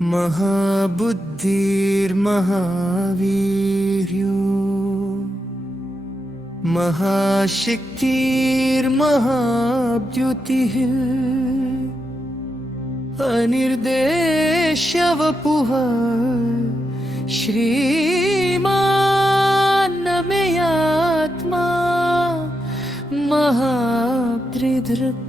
महाबुद्धिर्महावीर्यो महाशक्तिर्महाद्युतिः अनिर्देश्यवपुः श्रीमान्नमेयात्मा महात्रिदृक्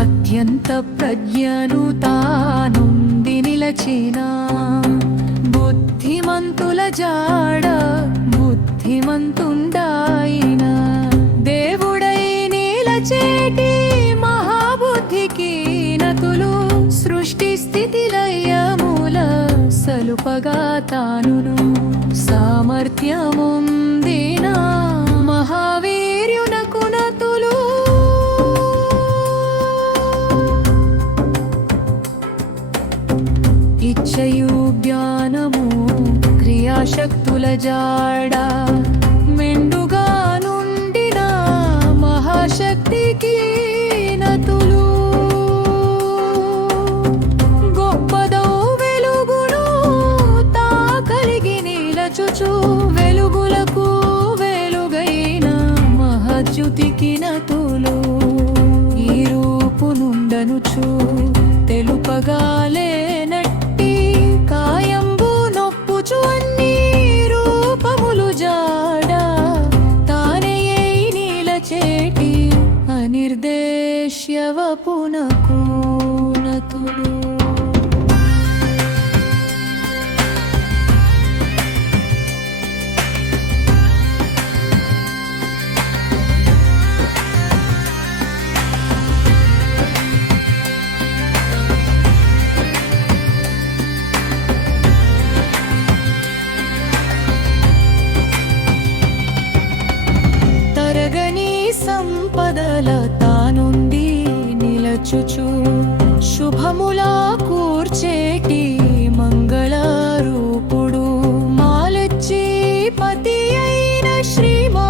అత్యంత ప్రజ్ఞను తానుండి నిలచిన బుద్ధిమంతుల జాడ బుద్ధిమంతుండాయిన దేవుడై నిలచేటి మహాబుద్ధికి నతులు సృష్టి స్థితి లయముల సలుపగా తానును సామర్థ్యముందిన మహావీర్యునకు నతులు ఇచ్చయు జ్ఞానము క్రియాశక్తుల జాడ మెండుగా నుండిన మహాశక్తికి నతులు గొప్పదో వెలుగును తా కలిగి నిలచుచు వెలుగులకు వెలుగైన మహజ్యుతికి నతులు ఈ రూపు నుండనుచు తెలుపగాలే అన్ని రూపములు జాడ తానే నిలచేటి అనిర్దేశ్యవపునకు నతులు సంపదల తానుండి నిలచుచు శుభములా కూర్చేటి మంగళ రూపుడు మాలచ్చి పతి అయిన శ్రీమా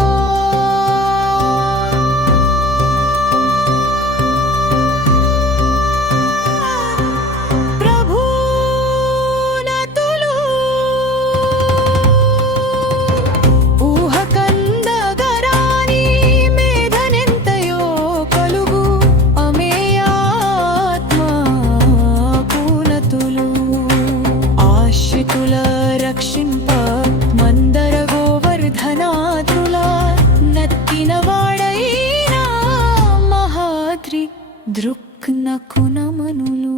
రక్షింప మందర గోవర్ధనాద్రుల నత్తిన వాడైనా మహాద్రి దృక్నకు నమనులు.